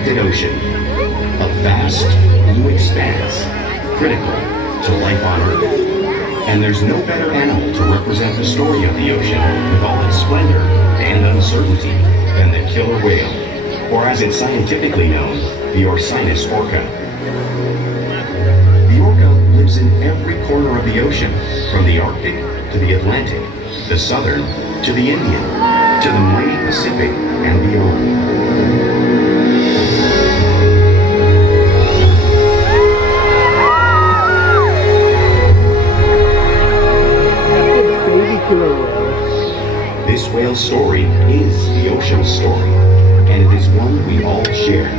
unprotected ocean, a vast blue expanse critical to life on Earth. And there's no better animal to represent the story of the ocean with all its splendor and uncertainty than the killer whale, or as it's scientifically known, the Orcinus orca. The orca lives in every corner of the ocean, from the Arctic to the Atlantic, the Southern to the Indian, to the mighty Pacific and beyond. This whale's story is the ocean's story, and it is one we all share.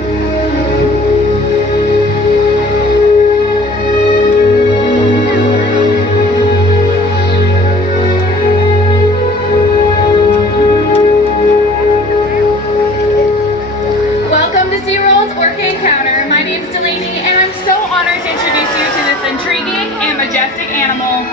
Welcome to SeaWorld's Orca Encounter. My name is Delaney, and I'm so honored to introduce you to this intriguing and majestic animal.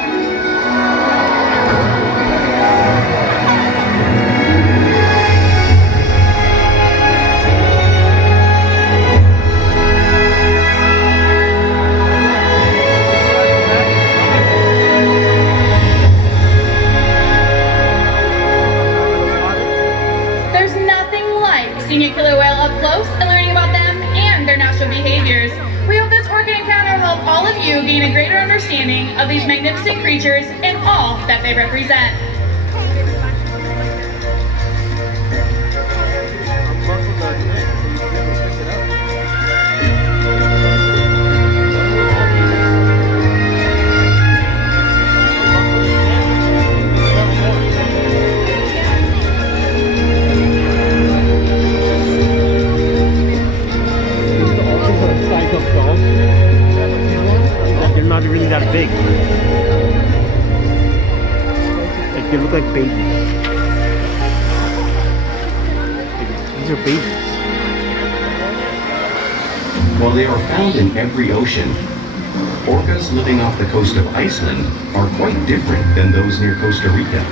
Seeing a killer whale up close and learning about them and their natural behaviors. We hope this Orca Encounter will help all of you gain a greater understanding of these magnificent creatures and all that they represent. They're not really that big. Like, they look like babies. These are babies. While they are found in every ocean, orcas living off the coast of Iceland are quite different than those near Costa Rica.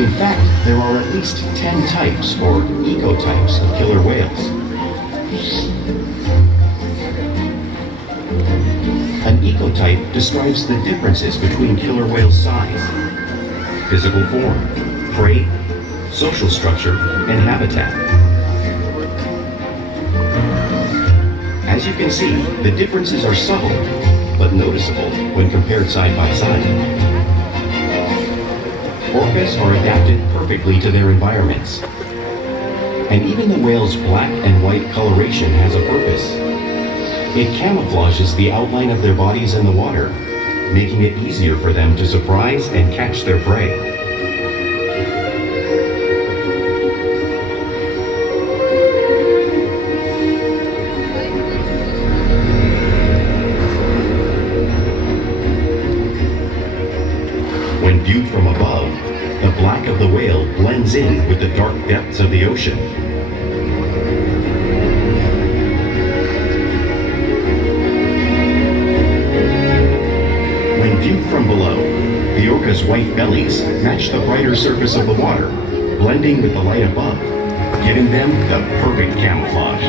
In fact, there are at least 10 types or ecotypes of killer whales. An ecotype describes the differences between killer whales' size, physical form, prey, social structure, and habitat. As you can see, the differences are subtle, but noticeable when compared side by side. Orcas are adapted perfectly to their environments. And even the whale's black and white coloration has a purpose. It camouflages the outline of their bodies in the water, making it easier for them to surprise and catch their prey. When viewed from above, the black of the whale blends in with the dark depths of the ocean. When viewed from below, the orca's white bellies match the brighter surface of the water, blending with the light above, giving them the perfect camouflage.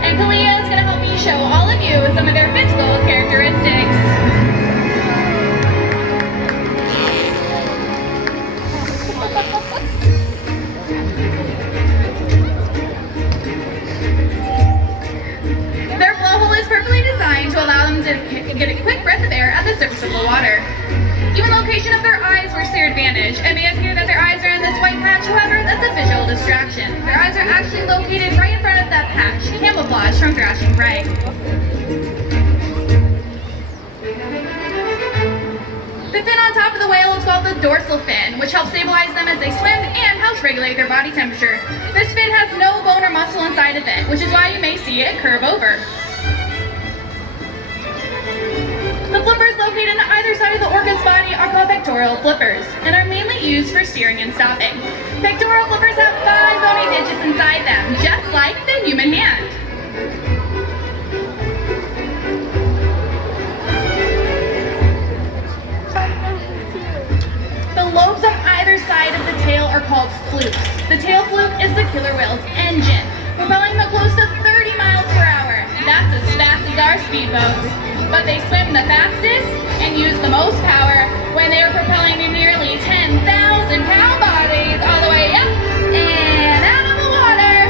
And Kalia is going to help me show all of you some of their physical characteristics. Their blowhole is perfectly designed to allow them to get a quick breath of air at the surface of the water. Even location of their eyes works to their advantage. It may appear that their eyes are in this white patch, however, that's a visual distraction. Their eyes are actually located right in front of that patch, camouflage from thrashing prey. The fin on top of the whale is called the dorsal fin, which helps stabilize them as they swim and helps regulate their body temperature. This fin has no bone or muscle inside of it, which is why you may see it curve over. The flippers located on either side of the orca's body are called pectoral flippers and are mainly used for steering and stopping. Pectoral flippers have 5 bony digits inside them, just like the human hand. The lobes on either side of the tail are called flukes. The tail fluke is the killer whale's engine, propelling them close to 30 miles per hour. That's as fast as our speedboats. But they swim the fastest and use the most power when they are propelling nearly 10,000-pound bodies all the way up and out of the water.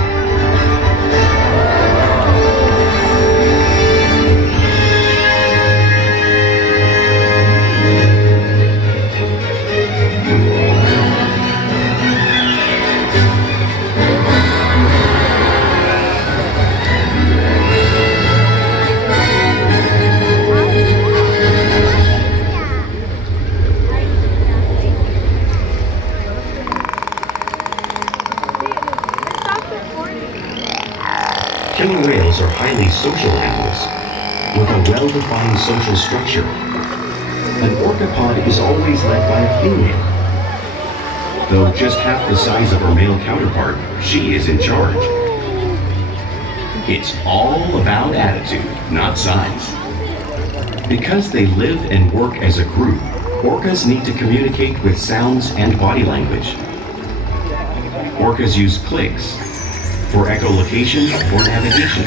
Killer whales are highly social animals with a well-defined social structure. An orcapod is always led by a female. Though just half the size of her male counterpart, she is in charge. It's all about attitude, not size. Because they live and work as a group, orcas need to communicate with sounds and body language. Orcas use clicks for echolocation or navigation.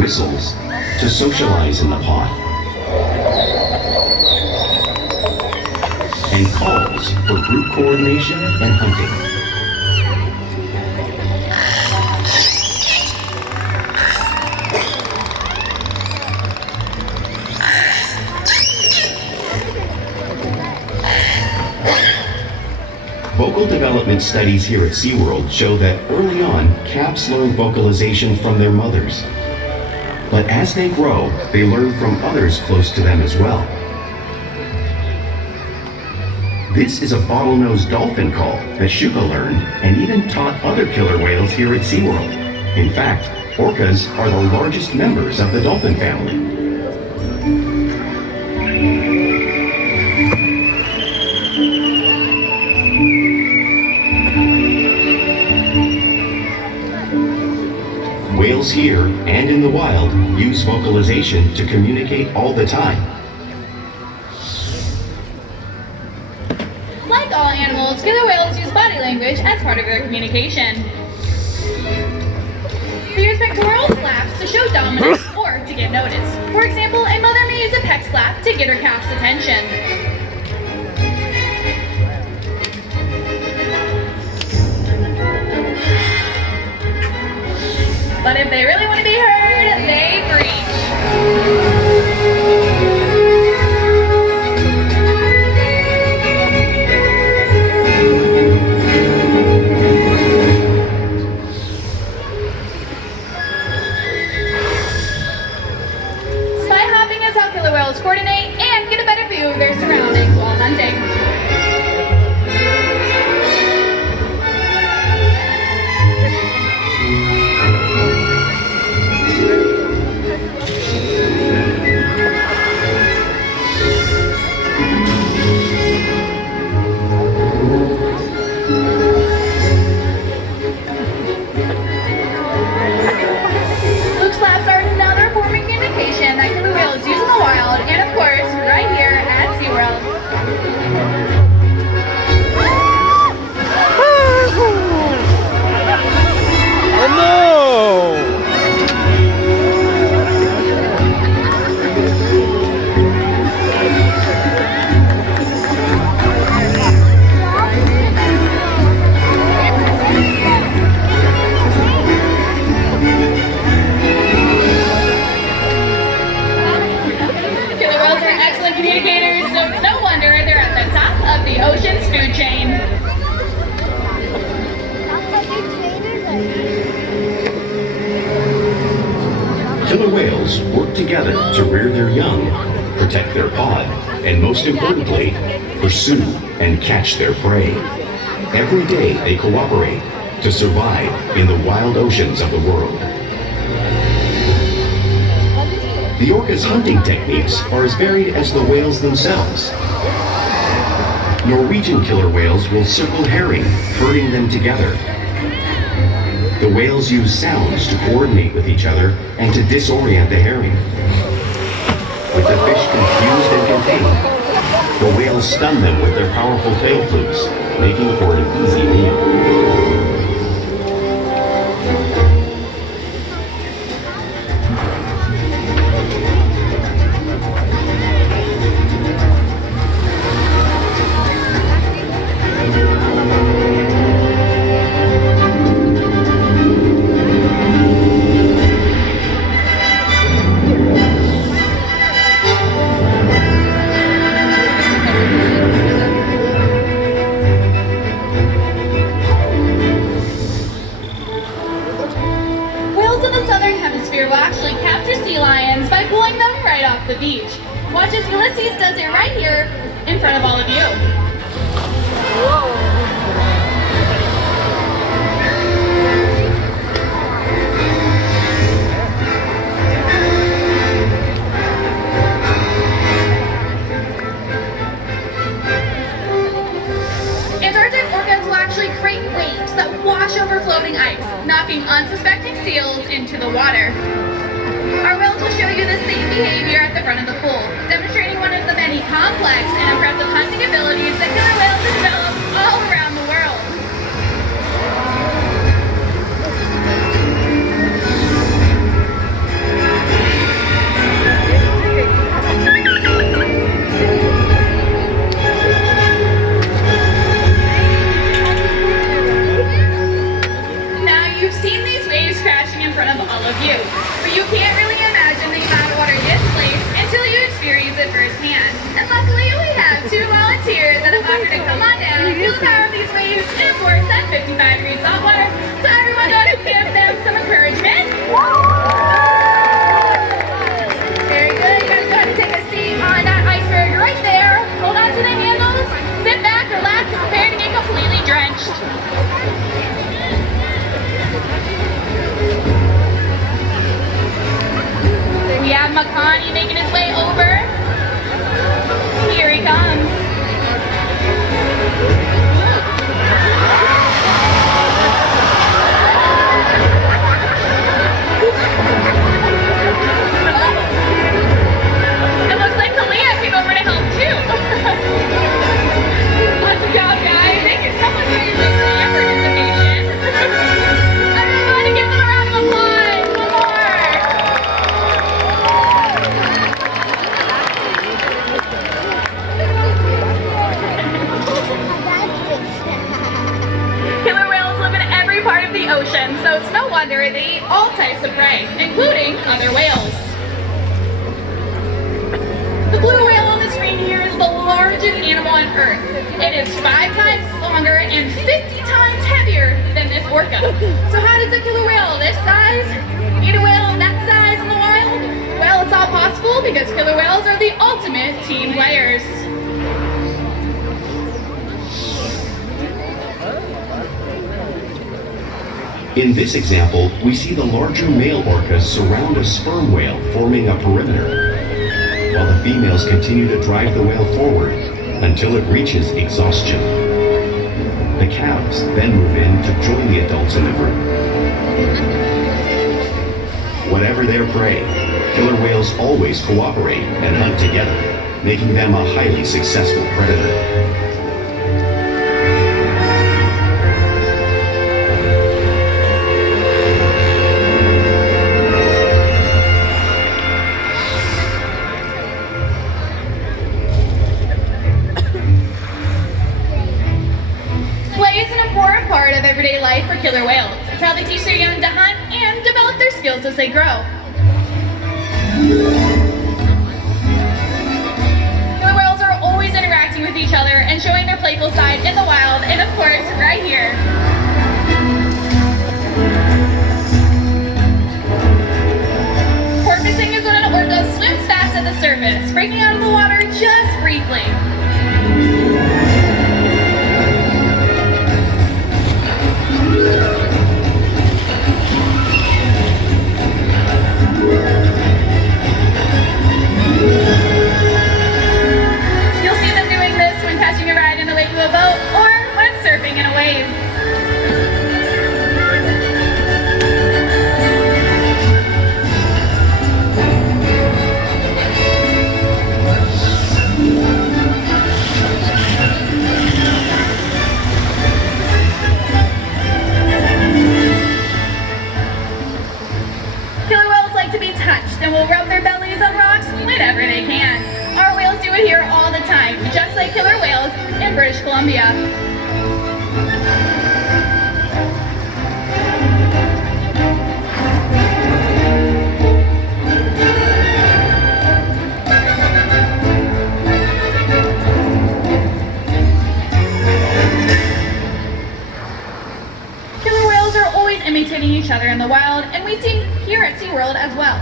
Whistles to socialize in the pod. And calls for group coordination and hunting. Vocal development studies here at SeaWorld show that early on, calves learn vocalization from their mothers. But as they grow, they learn from others close to them as well. This is a bottlenose dolphin call that Shuka learned and even taught other killer whales here at SeaWorld. In fact, orcas are the largest members of the dolphin family. Whales here and in the wild use vocalization to communicate all the time. Like all animals, killer whales use body language as part of their communication. They use pectoral slaps to show dominance or to give notice. For example, a mother may use a pec slap to get her calf's attention. But if they really want to be heard, they preach. Spy hopping is how killer whales coordinate and get a better view of their surroundings while hunting. That killer whales use in the wild, and of course, right here at SeaWorld. Communicators, so it's no wonder they're at the top of the ocean's food chain. Killer whales work together to rear their young, protect their pod, and most importantly, pursue and catch their prey. Every day they cooperate to survive in the wild oceans of the world. The orca's hunting techniques are as varied as the whales themselves. Norwegian killer whales will circle herring, herding them together. The whales use sounds to coordinate with each other and to disorient the herring. With the fish confused and contained, the whales stun them with their powerful tail flukes, making for an easy meal. The beach. Watch as Ulysses does it right here in front of all of you. Antarctic orcas will actually create waves that wash over floating ice, knocking unsuspecting seals into the water. Our whales will show you the same behavior at the front of the pool, demonstrating one of the many complex and impressive hunting abilities that killer whales have developed all around the world. Now you've seen these waves crashing in front of all of you, but you can't really imagine the amount of water displaced until you experience it firsthand. And luckily we have two volunteers that have offered to come on down and feel the power of these waves and of course that 55-degree salt water. So everyone go to give them some encouragement. Very good. You guys go ahead and take a seat on that iceberg right there. Hold on to the handles. Sit back, relax, and prepare to get completely drenched. We have Makani making his way over. Here he comes. It looks like Kalia came over to help too. Awesome job, guys. Thank you so much for your participation. Everybody give them a round of applause. One more. Killer whales live in every part of the ocean, so it's no wonder they eat all types of prey, including other whales. The blue whale on the screen here is the largest animal on Earth. It is 5 times longer and 50 times heavier than this orca. So how does a killer whale this size eat a whale that size in the wild? Well, it's all possible because killer whales are the ultimate team players. In this example, we see the larger male orcas surround a sperm whale, forming a perimeter, while the females continue to drive the whale forward until it reaches exhaustion. The calves then move in to join the adults in the group. Whatever their prey, killer whales always cooperate and hunt together, making them a highly successful predator. Everyday life for killer whales. It's how they teach their young to hunt and develop their skills as they grow. Killer whales are always interacting with each other and showing their playful side in the wild, and of course, right here. Porpoising is when an orca swims fast at the surface, breaking out of the water just briefly. way to a boat or when surfing in a wave. Killer whales like to be touched and will rub their bellies on rocks whenever they can. Our whales do it here all the time, just like killer whales in British Columbia. Killer whales are always imitating each other in the wild, and we see here at SeaWorld as well.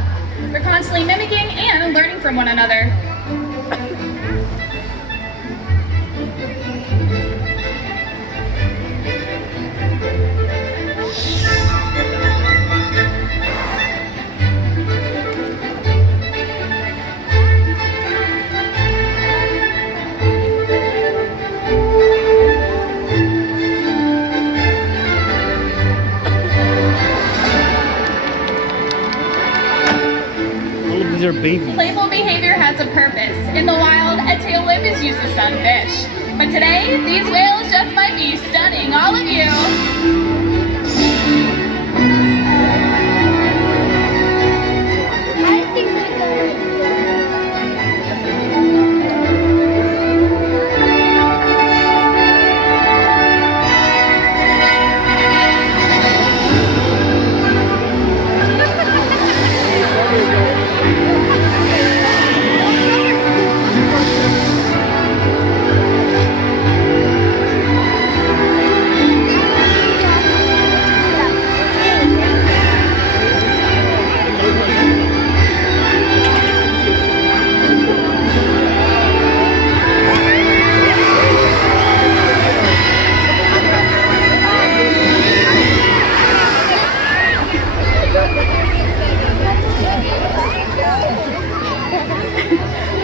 They're constantly mimicking and learning from one another. All of these are babies. Playful behavior has a purpose. In the wild, a tail whip is used to stun fish. But today, these whales just might be stunning all of you. I think they're going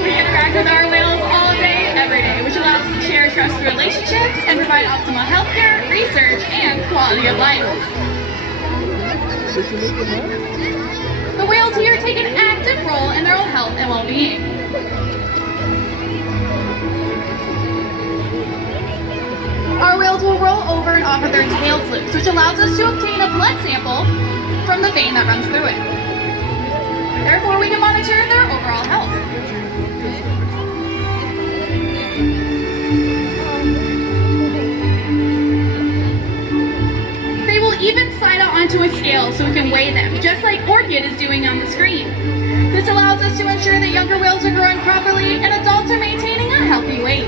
We interact with our whales all day, every day, which allows us to share trusted relationships and provide optimal healthcare, research, and quality of life. The whales here take an active role in their own health and well-being. Our whales will roll over and offer their tail flukes, which allows us to obtain a blood sample from the vein that runs through it. Therefore, we can monitor their overall health. They will even slide out onto a scale so we can weigh them, just like Orchid is doing on the screen. This allows us to ensure that younger whales are growing properly and adults are maintaining a healthy weight.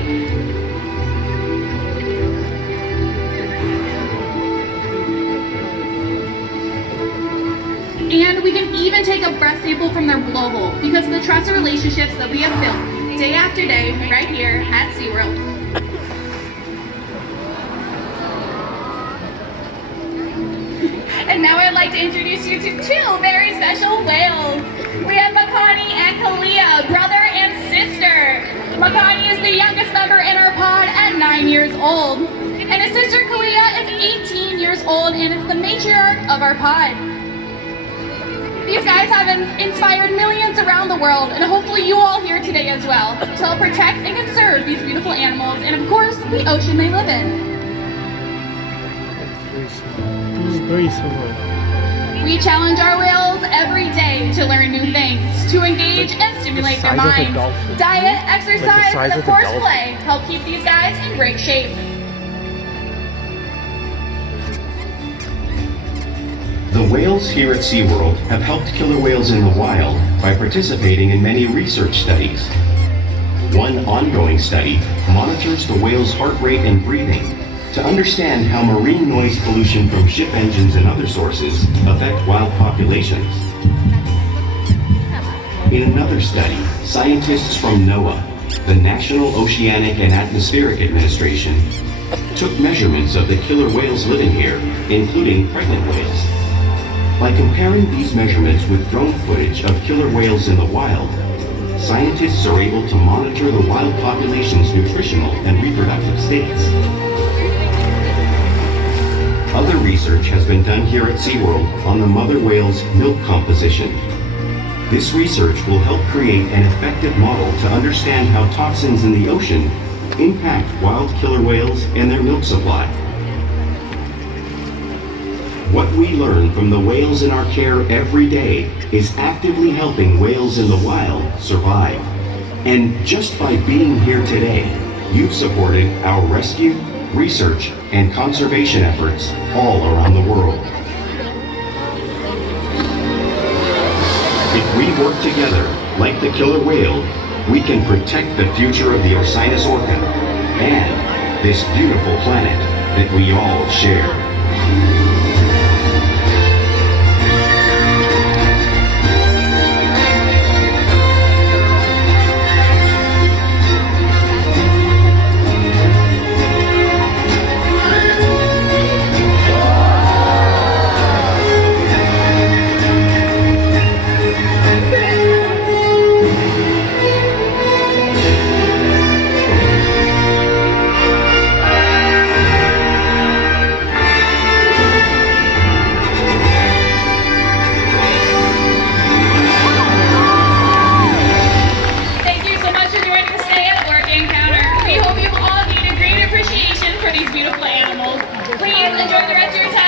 And we can even take a breath sample from their blowhole because of the trusted relationships that we have built day after day right here at SeaWorld. And now I'd like to introduce you to two very special whales. We have Makani and Kalia, brother and sister. Makani is the youngest member in our pod at 9 years old. And his sister Kalia is 18 years old and is the matriarch of our pod. These guys have inspired millions around the world, and hopefully you all here today as well, to help protect and conserve these beautiful animals, and of course, the ocean they live in. Very small. We challenge our whales every day to learn new things, to engage and stimulate their size of a minds. dolphin. Diet, exercise, size and of of a course dolphin. play help keep these guys in great shape. The whales here at SeaWorld have helped killer whales in the wild by participating in many research studies. One ongoing study monitors the whale's heart rate and breathing to understand how marine noise pollution from ship engines and other sources affect wild populations. In another study, scientists from NOAA, the National Oceanic and Atmospheric Administration, took measurements of the killer whales living here, including pregnant whales. By comparing these measurements with drone footage of killer whales in the wild, scientists are able to monitor the wild population's nutritional and reproductive states. Other research has been done here at SeaWorld on the mother whale's milk composition. This research will help create an effective model to understand how toxins in the ocean impact wild killer whales and their milk supply. What we learn from the whales in our care every day is actively helping whales in the wild survive. And just by being here today, you've supported our rescue, research, and conservation efforts all around the world. If we work together, like the killer whale, we can protect the future of the Orcinus orca and this beautiful planet that we all share. Thank you so much for joining us today at Orca Encounter. We hope you've all gained a great appreciation for these beautiful animals. Please enjoy the rest of your time.